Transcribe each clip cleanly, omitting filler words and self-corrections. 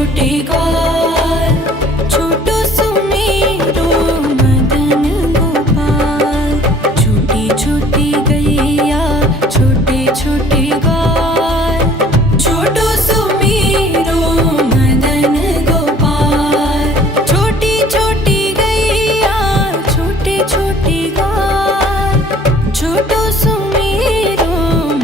छोटे ग्वाल, छोटो सुमेरो मदन गोपाल। छोटी छोटी गैया छोटे छोटे ग्वाल, छोटो सुमेरो मदन गोपाल। छोटी छोटी गैया छोटे छोटे ग्वाल, छोटो सुमेरो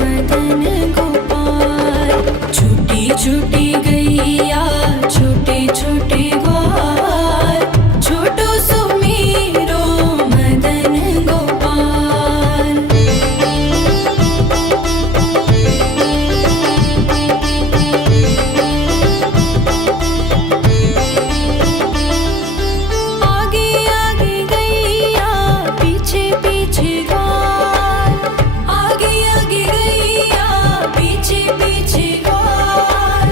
मदन गोपाल। छोटी छोटी गैया छोटे छोटे ग्वाल, छोटो सुमेरो मदन गोपाल। आगे आगे गैया पीछे पीछे ग्वाल, आगे आगे गैया पीछे पीछे ग्वाल।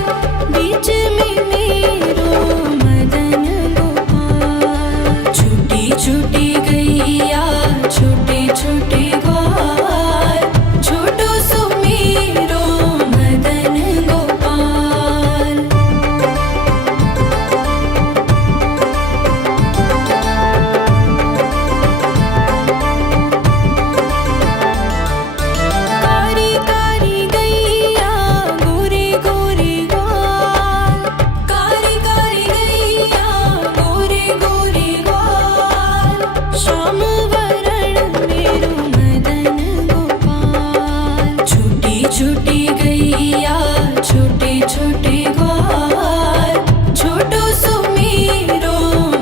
बीच में मेरो मदन गोपाल। छोटी छोटी गैया छोटे छोटे ग्वाल, छोटो सुमेरो मदन गोपाल। कारी कारी गैया गोरे गोरे ग्वाल, कारी कारी गैया गोरे गोरे ग्वाल। श्याम वरण मेरो मदन गोपाल। छोटी छोटी गैया छोटे छोटे ग्वाल, छोटो सुमेरो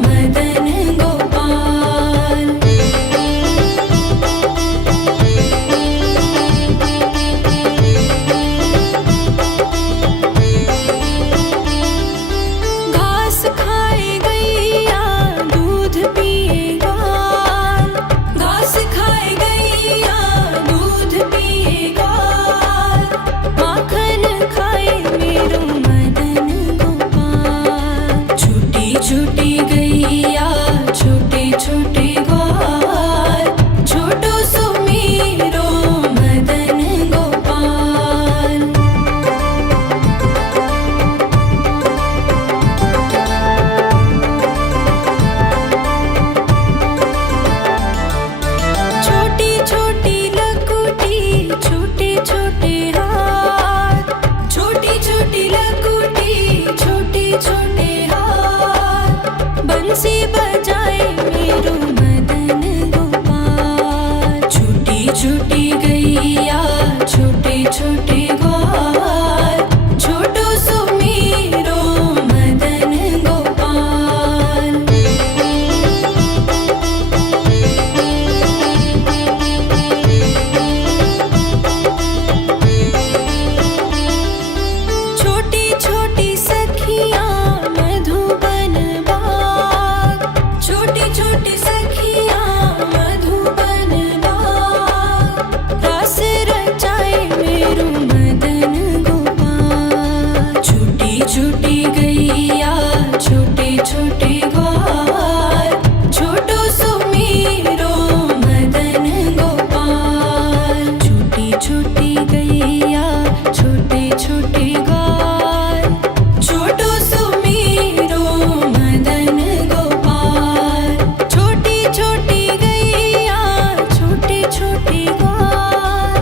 मदन गोपाल। घास खाए गैया दूध पिए ग्वाल, घास खाए गैया दूध पिए ग्वाल। माखन खाए मेरो मदन गोपाल। छोटी छोटी गैया छोटे छोटे ग्वाल, छोटो सुमेरो मदन गोपाल। छोटी छोटी लकुटी छोटे छोटे हाथ, छोटी छोटी लकुटी छोटे छोटे हाथ। बंसी बजाए मेरो मदन गोपाल। छोटी छोटी गैया छोटे छोटे ग्वाल, छोटो सुमेरो मदन गोपाल। छोटी छोटी सखियाँ मधुबन बाग, छोटी छोटी सखियाँ मधुबन बाग। रास रचाए मेरो मदन गोपाल। छोटी छोटी गैया छोटे छोटे ग्वाल, छोटो सुमेरो मदन गोपाल। छोटी छोटी गैया छोटे छोटे ग्वाल, छोटो सुमेरो मदन गोपाल। छोटी छोटी गैया छोटे छोटे ग्वाल,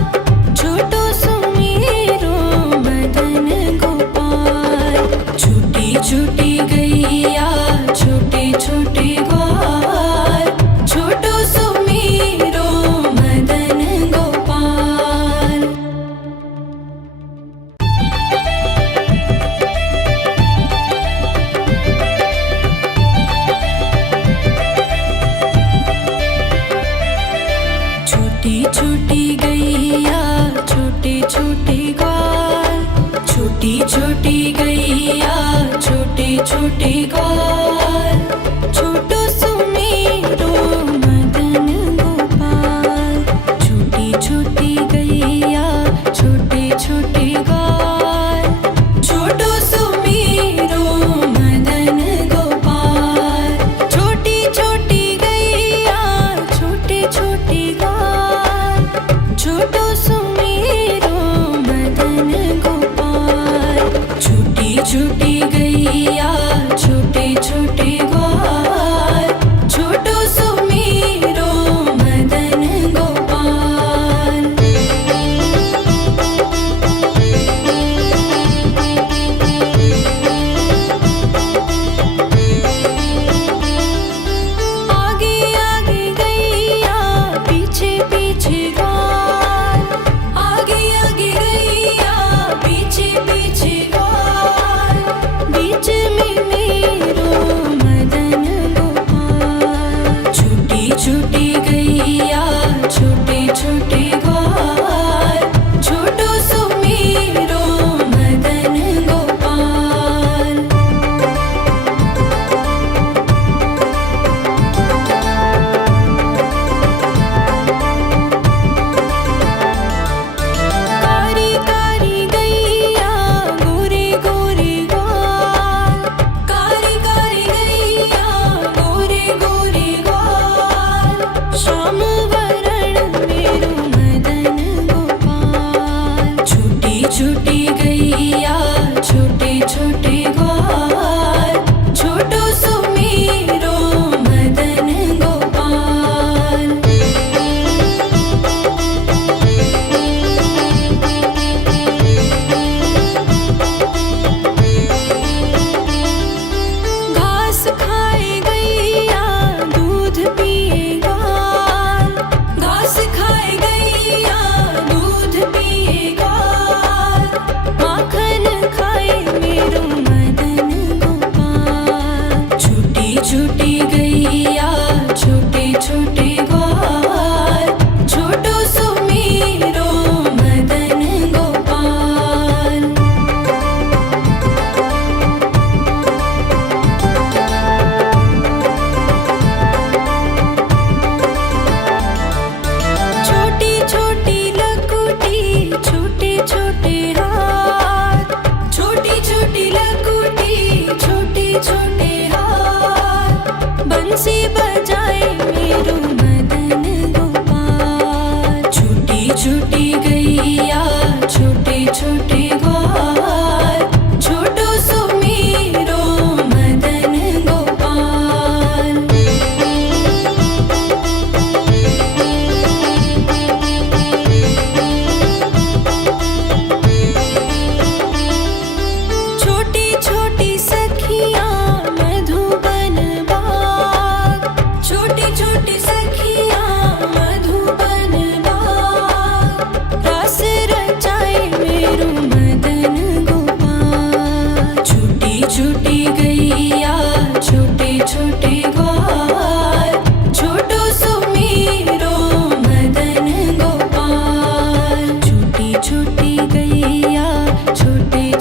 छोटो सुमेरो मदन गोपाल। छोटी छोटी गैया छोटे छोटे ग्वाल, छोटो सुमेरो मदन गोपाल।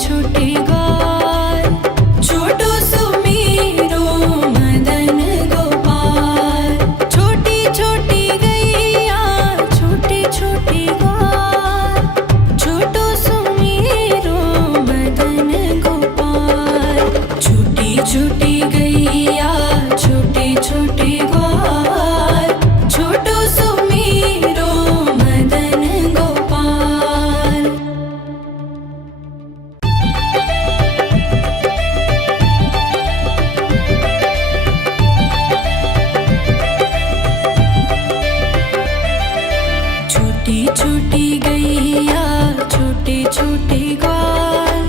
छोटे ग्वाल, छोटो सुमेरो मदन गोपाल। छोटी छोटी गैया छोटे छोटे ग्वाल, छोटो सुमेरो मदन गोपाल। छोटी छोटी गैया छोटे छोटे ग्वाल, छोटो सुमेरो मदन गोपाल। छोटी छोटी गैया छोटे छोटे ग्वाल,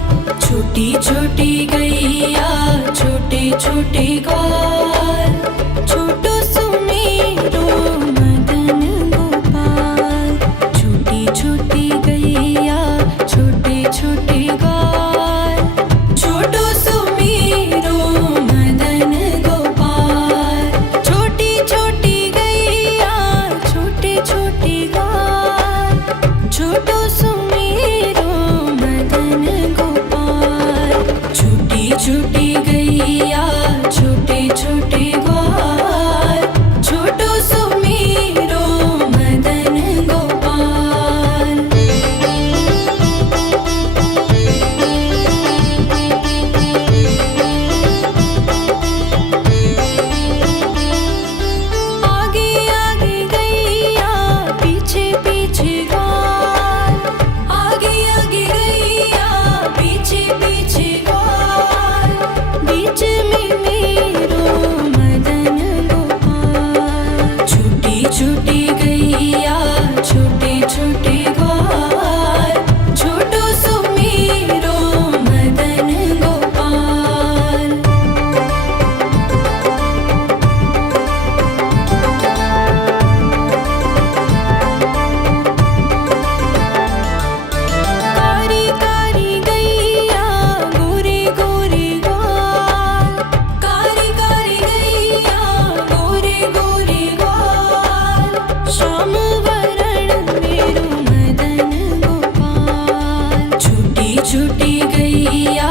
छोटी छोटी गैया छोटे छोटे ग्वाल, छोटो सुमेरो मदन गोपाल। छोटी छोटी गैया छोटे छोटे ग्वाल, छोटो सुमेरो मदन गोपाल। छोटी छोटी गैया छोटे छोटे ग्वाल, छोटो सुमेरो मदन गोपाल। छोटी छोटी गैया छोटे छोटे ग्वाल, छोटो सुमेरो मदन गोपाल। आगे आगे गैया पीछे पीछे ग्वाल, आगे आगे गैया पीछे पीछे ग्वाल। बीच में मेरो मदन गोपाल। छोटी छोटी गैया छोटे छोटे ग्वाल, छोटो सुमेरो मदन गोपाल। कारी कारी गैया गोरे गोरे ग्वाल, कारी कारी गैया गोरे गोरे ग्वाल। श्याम वरण मेरो मदन गोपाल। छोटी छोटी गैया